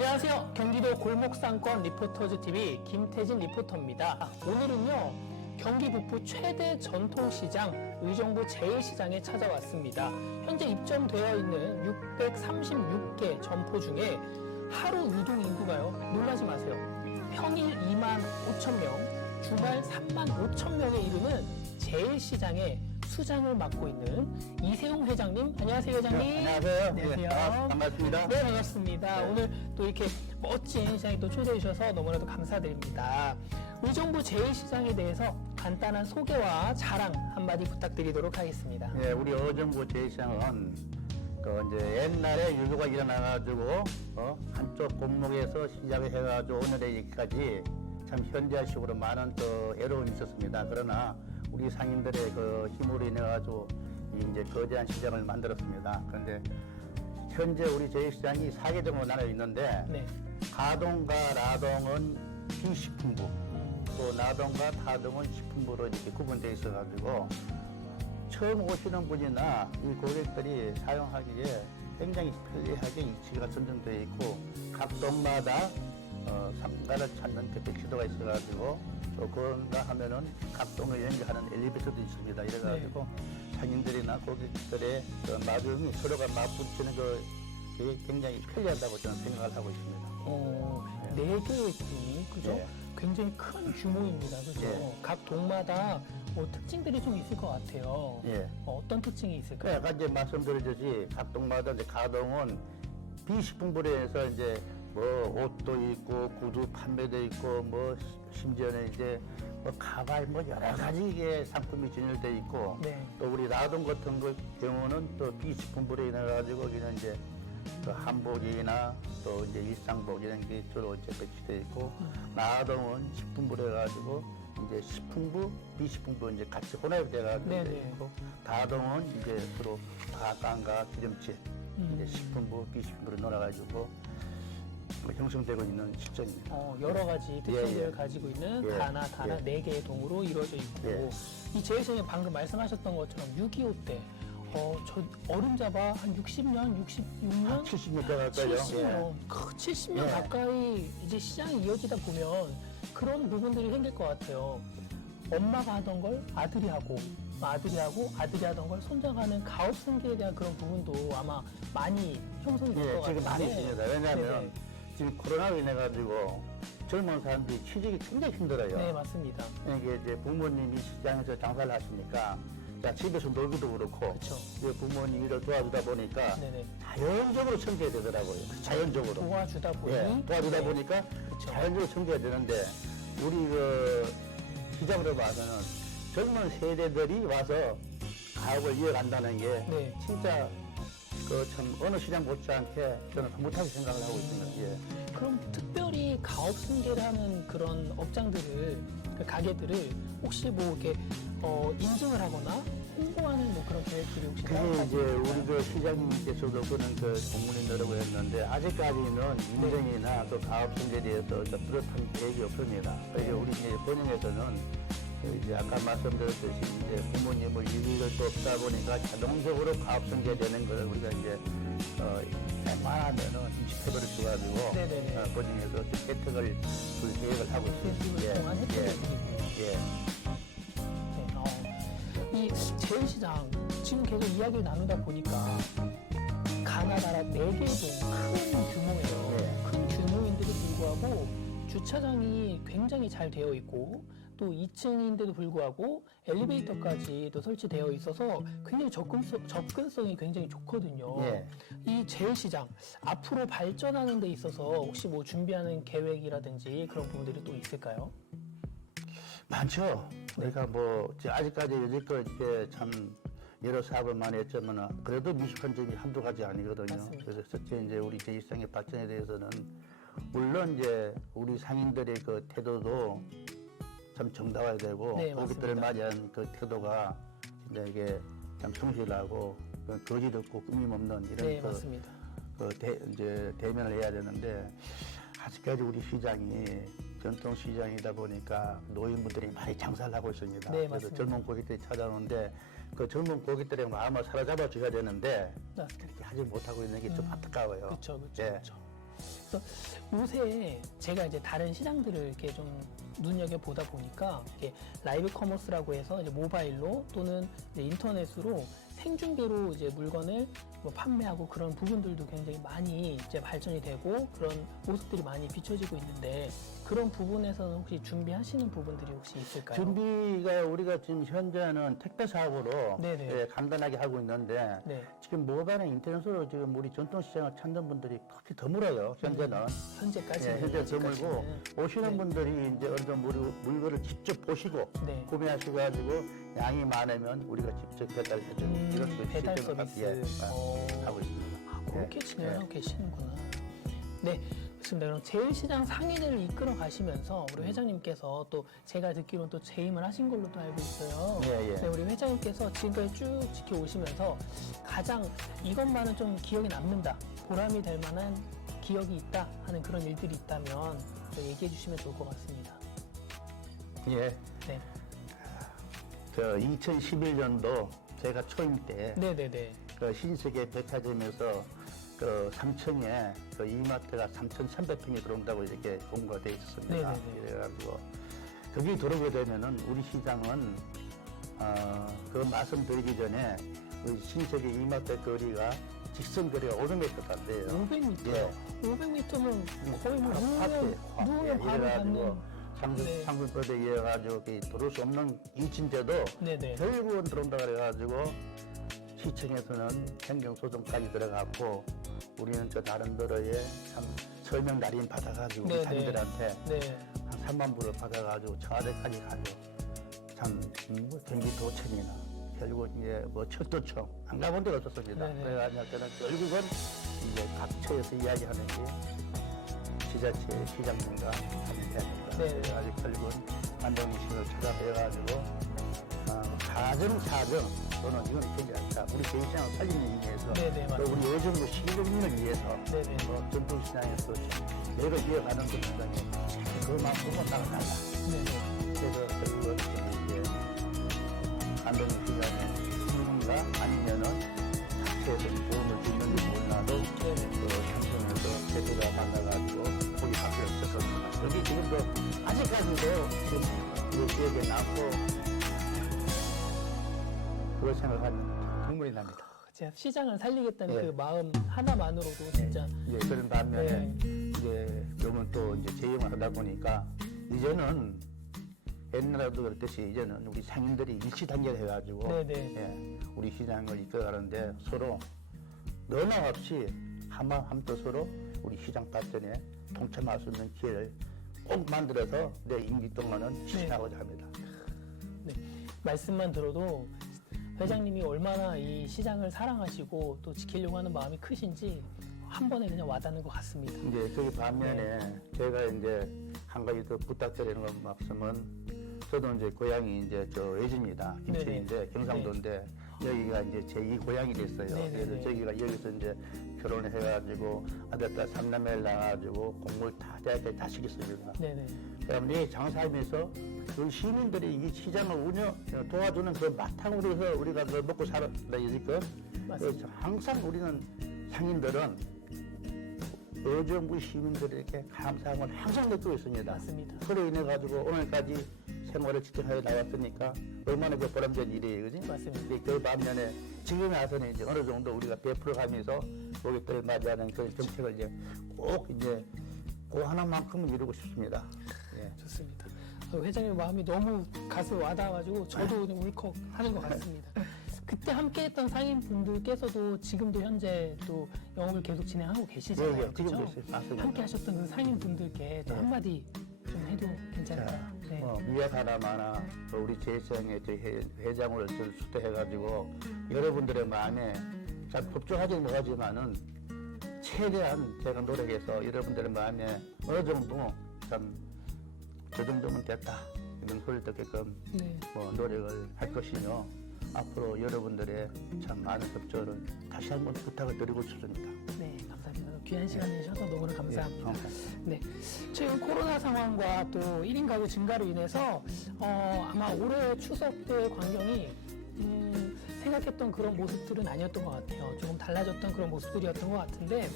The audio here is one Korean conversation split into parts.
안녕하세요. 경기도 골목상권 리포터즈TV 김태진 리포터입니다. 오늘은요, 경기 북부 최대 전통시장 의정부 제1시장에 찾아왔습니다. 현재 입점되어 있는 636개 점포 중에 하루 유동 인구가요, 놀라지 마세요. 평일 2만 5천 명, 주말 3만 5천 명에 이르는 제1시장에 수장을 맡고 있는 이세용 회장님, 안녕하세요, 회장님. 네, 안녕하세요. 안녕하세요. 네, 반갑습니다. 네, 반갑습니다. 네. 오늘 또 이렇게 멋진 시장에 또 초대해 주셔서 너무나도 감사드립니다. 의정부 제1시장에 대해서 간단한 소개와 자랑 한마디 부탁드리도록 하겠습니다. 네, 우리 의정부 제1시장은 이제 옛날에 유교가 일어나가지고 한쪽 골목에서 시작을 해가지고 오늘의 여기까지 참 현대화식으로 많은 또 애로움이 있었습니다. 그러나 우리 상인들의 그 힘으로 인해 가지고 이제 거대한 시장을 만들었습니다. 그런데 현재 우리 제1시장이 4개 정도 나눠 있는데 네. 가동과 라동은 비식품부, 또 나동과 타동은 식품부로 이렇게 구분되어 있어가지고 처음 오시는 분이나 이 고객들이 사용하기에 굉장히 편리하게 위치가 선정되어 있고 각 동마다 상가를 찾는 그 택시도가 있어가지고 또 그런가 하면은 각 동을 연결하는 엘리베이터도 있습니다. 이래가지고 상인들이나 고객들의 그 마중이 서로가 맞붙이는 그 굉장히 편리하다고 저는 생각을 하고 있습니다. 네 개의 팀, 그죠? 네. 굉장히 큰 규모입니다, 그죠? 네. 각 동마다 뭐 특징들이 좀 있을 것 같아요. 예. 어떤 특징이 있을까요? 아까 이제 말씀드렸듯이 각 동마다 이제 가동은 비식품부에서 이제 뭐 옷도 있고 구두 판매도 있고 뭐 심지어는 이제 뭐 가발 뭐 여러 가지의 상품이 진열돼 있고 네. 또 우리 라동 같은 거 경우는 또 비식품부로 인해 가지고 거기는 이제 그 한복이나 또 이제 일상복 이런 게 주로 이제 배치돼 있고 라동은 식품부로 해가지고 이제 식품부, 비식품부 이제 같이 혼합이 돼가지고 네네. 돼 있고 다동은 이제 주로 박간과 기름칠 이제 식품부, 비식품부로 놀아가지고 형성되고 있는 시점입니다. 여러 가지 특징들을 예. 가지고 있는 예. 다나 예. 네 개의 동으로 이루어져 있고 예. 이 제일시장에 방금 말씀하셨던 것처럼 6.25 때 저 어림잡아 한 60년, 66년, 70년 가까이요. 70년, 70년 예. 가까이 이제 시장이 이어지다 보면 그런 부분들이 생길 것 같아요. 엄마가 하던 걸 아들이 하고, 아들이 하던 걸 손자가 하는 가업 승계에 대한 그런 부분도 아마 많이 형성이 될 것 같아요. 지금 많이 있습니다. 왜냐하면 네네. 지금 코로나로 인해 가지고 젊은 사람들이 취직이 굉장히 힘들어요. 네, 맞습니다. 이게 이제 부모님이 시장에서 장사를 하시니까 자, 집에서 놀기도 그렇고 그쵸. 이제 부모님 일을 도와주다 보니까 네네. 자연적으로 청소해야 되더라고요. 자연적으로. 도와주다 보니. 예, 도와주다 네. 보니까 그쵸. 자연적으로 청소해야 되는데 우리 그 시장으로 봐서는 젊은 세대들이 와서 가업을 이어간다는 게 네. 진짜 그 참 어느 시장 못지않게 저는 못하게 생각을 하고 있습니다. 예. 그럼 특별히 가업 승계를 하는 그런 업장들을, 그 가게들을 혹시 뭐 이렇게 인증을 하거나 홍보하는 뭐 그런 계획들이 혹시 그게 가지고 이제 있나요? 우리 그 시장님께서도 그런 그 공문이 넣으려고 했는데 아직까지는 인증이나 또 가업 승계에 대해서 뚜렷한 계획이 없습니다. 그래서 우리 이제 본영에서는 이제 아까 말씀드렸듯이 이제 부모님을 일을 또 없다 보니까 자동적으로 가업 승계되는 걸 우리가 이제 웬만하면은 임시폐부를 줘가지고 네네네. 본영에서 혜택을 줄 계획을 하고 있습니다. 일주일 동안 혜택을 드리고요. 예. 네, 이 제일시장 지금 계속 이야기를 나누다 보니까 가나다라 4개의 동 큰 규모예요. 네. 큰 규모인데도 불구하고 주차장이 굉장히 잘 되어 있고 또 2층인데도 불구하고 엘리베이터까지 또 설치되어 있어서 굉장히 접근성이 굉장히 좋거든요. 예. 이 제일시장 앞으로 발전하는 데 있어서 혹시 뭐 준비하는 계획이라든지 그런 부분들이 또 있을까요? 많죠. 그러니까 뭐 아직까지 여지껏 이게 참 여러 사업을 많이 했지만 그래도 미숙한 점이 한두 가지 아니거든요. 맞습니다. 그래서 첫째 이제 우리 제1시장의 발전에 대해서는 물론 이제 우리 상인들의 그 태도도 참 정당화야 되고 네, 고객들을 맞습니다. 맞이하는 그 태도가 진짜 이게 참 성실하고 거짓 없고 꾸밈 없는 이런 네, 맞습니다. 이제 대면을 해야 되는데 아직까지 우리 시장이 전통 시장이다 보니까 노인분들이 많이 장사를 하고 있습니다. 네, 그래서 맞습니다. 젊은 고객들이 찾아오는데 그 젊은 고객들의 마음을 사로잡아 줘야 되는데 네. 그렇게 하지 못하고 있는 게 좀 안타까워요. 그렇죠, 그렇죠, 예. 그렇죠. 그래서 요새 제가 이제 다른 시장들을 이렇게 좀 눈여겨 보다 보니까 이게 라이브 커머스라고 해서 이제 모바일로 또는 이제 인터넷으로 생중계로 이제 물건을 뭐 판매하고 그런 부분들도 굉장히 많이 이제 발전이 되고 그런 모습들이 많이 비춰지고 있는데 그런 부분에서는 혹시 준비하시는 부분들이 혹시 있을까요? 준비가 우리가 지금 현재는 택배 사업으로 네네. 예, 간단하게 하고 있는데 네. 지금 모바일 인터넷으로 지금 우리 전통시장을 찾는 분들이 특히 드물어요. 현재는. 현재까지. 예, 현재 드물고 오시는 네. 분들이 이제 어느 정도 물건을 직접 보시고 네. 구매하셔가지고 양이 많으면 우리가 직접 배달해주고 이런 그 배달 시스템을 서비스. 하고 있습니다. 아, 그렇게 예, 진행하고 예. 계시는구나. 네, 좋습니다. 그럼 제일시장 상인을 이끌어 가시면서 우리 회장님께서 또 제가 듣기로는 또 재임을 하신 걸로도 알고 있어요. 예, 예. 네, 우리 회장님께서 지금까지 쭉 지켜오시면서 가장 이것만은 좀 기억에 남는다, 보람이 될 만한 기억이 있다 하는 그런 일들이 있다면 또 얘기해 주시면 좋을 것 같습니다. 예. 네, 그 2011년도 제가 초임 때 네네네. 그 신세계 백화점에서 그 3층에 그 이마트가 3,300평이 들어온다고 이렇게 공고가 되어 있었습니다. 네네네. 그래가지고 거기 들어오게 되면은 우리 시장은 그 말씀드리기 전에 그 신세계 이마트 거리가 직선 거리가 500m도 안 돼요. 500m. 예. 500m면 거의 뭐 아파트, 누우면 바로 이래가지고 닿는. 네. 상급거대 이어가지고 들어올 수 없는 이진데도 네네. 결국은 들어온다 그래가지고 시청에서는 행정소송까지 들어갔고 우리는 저 다른 도로에 참 서명 날인 받아가지고 네네. 사람들한테 네. 한 3만 불을 받아가지고 청와대까지 가고 참 경기도청이나 결국 이제 뭐 철도청 안 가본 데가 없었습니다. 네네. 그래가지고 때는 결국은 이제 각처에서 이야기하는 게 지자체 시장님과 하면 됩니다. 네. 그래가지고 결국은 안동시를 찾아뵈가지고 가정사정 또는 이건 괜찮다. 우리 제일시장을 살리는 의미에서 네네, 또 맞습니다. 우리 요즘도 시민을 위해서 네네. 전통시장에서 내가 이어가는 그 시장에 그만큼은 나가달라. 네네. 그래서 결국은 이제 안동시장의 시민과 아니면은 자체에서 도움을 줬는지 몰라도 네네. 그 현장에서 대표가 만나가지고 거기 밖에 없었습니다. 여기 지금도 아직까지도 지금 그 기억에 남고 그걸 생각하면 눈물이 납니다. 제가 시장을 살리겠다는 네. 그 마음 하나만으로도 진짜 예, 그런 반면에 네. 이제 요건 또 이제 재임을 하다 보니까 이제는 옛날에도 그랬듯이 이제는 우리 상인들이 일치단결 해가지고 네네. 예, 우리 시장을 이끌어가는데 서로 너나 없이 한마음 한뜻으로 우리 시장 발전에 동참할 수 있는 기회를 꼭 만들어서 내 임기 동안은 실천하고자 합니다. 네. 말씀만 들어도 회장님이 얼마나 이 시장을 사랑하시고 또 지키려고 하는 마음이 크신지 한 번에 그냥 와닿는 것 같습니다. 이제 그 반면에 제가 이제 한 가지 더 부탁드리는 건 말씀은 저도 이제 고향이 이제 저 외지입니다. 김천인데 경상도인데 여기가 이제 제2 고향이 됐어요. 네네네. 그래서 저기가 여기서 이제 결혼을 해가지고 아들 딸 3남매를 낳아가지고 공부를 다 대학까지 다 시켰습니다. 네네. 그다음에 장사하면서 우리 시민들이 이 시장을 도와주는 그 바탕으로 우리가 그 먹고 살았다 여지껏 맞습니다. 항상 우리는 상인들은 의정부 시민들에게 감사함을 항상 느끼고 있습니다. 맞습니다. 그로 인해 가지고 오늘까지 생활을 지켜서 나왔으니까 얼마나 그 보람된 일이에요, 그지? 맞습니다. 근데 그 반면에 지금 와서는 이제 어느 정도 우리가 베풀어가면서 고객들을 맞이하는 그런 정책을 이제 꼭 이제 그 하나만큼은 이루고 싶습니다. 예. 좋습니다. 회장님 마음이 너무 가슴에 와닿아가지고 저도 그냥 울컥 하는 것 같습니다. 그때 함께했던 상인분들께서도 지금도 현재 또 영업을 계속 진행하고 계시잖아요. 예, 예, 지금도 그렇죠? 있어요. 맞습니다. 함께 하셨던 그 상인분들께 또 예. 한마디 좀 해도 괜찮을까요? 네. 미약 하나마나 또 우리 제일시장의 회장으로 수도해가지고 여러분들의 마음에 잘 법정하지 못하지만은 최대한 제가 노력해서 여러분들의 마음에 어느 정도 참 저 정도면 됐다 이런 소리를 듣게끔 네. 노력을 할 것이며 앞으로 여러분들의 참 많은 협조를 다시 한번 부탁을 드리고 싶습니다. 네, 감사합니다. 귀한 시간 내주셔서 너무나 감사합니다. 예, 네, 최근 코로나 상황과 또 1인 가구 증가로 인해서 아마 올해 추석 때 광경이 생각했던 그런 모습들은 아니었던 것 같아요. 조금 달라졌던 그런 모습들이었던 것 같은데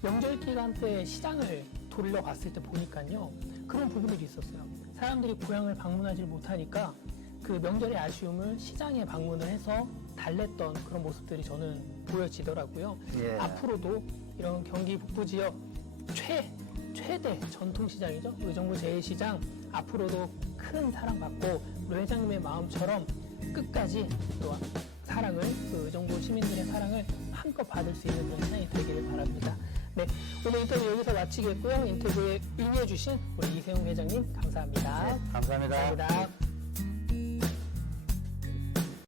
명절 기간 때 시장을 돌려봤을 때 보니까요. 그런 부분들이 있었어요. 사람들이 고향을 방문하지 못하니까 그 명절의 아쉬움을 시장에 방문을 해서 달랬던 그런 모습들이 저는 보여지더라고요. 예. 앞으로도 이런 경기 북부 지역 최대 전통시장이죠. 의정부 제1시장 앞으로도 큰 사랑받고 우리 회장님의 마음처럼 끝까지 또 사랑을 그 의정부 시민들의 사랑을 한껏 받을 수 있는 그런 시장이 되기를 바랍니다. 네, 오늘 인터뷰 여기서 마치겠고요. 인터뷰에 응해주신 우리 이세용 회장님 감사합니다. 네, 감사합니다. 감사합니다.